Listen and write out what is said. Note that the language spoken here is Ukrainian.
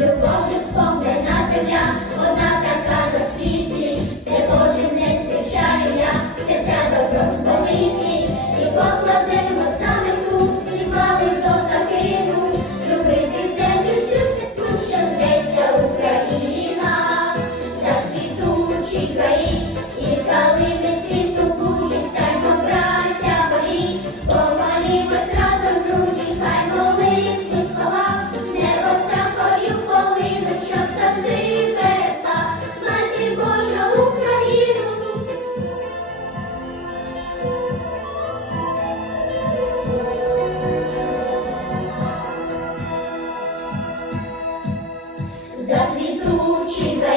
любов'ю вспомнена земля, одна. тучи, да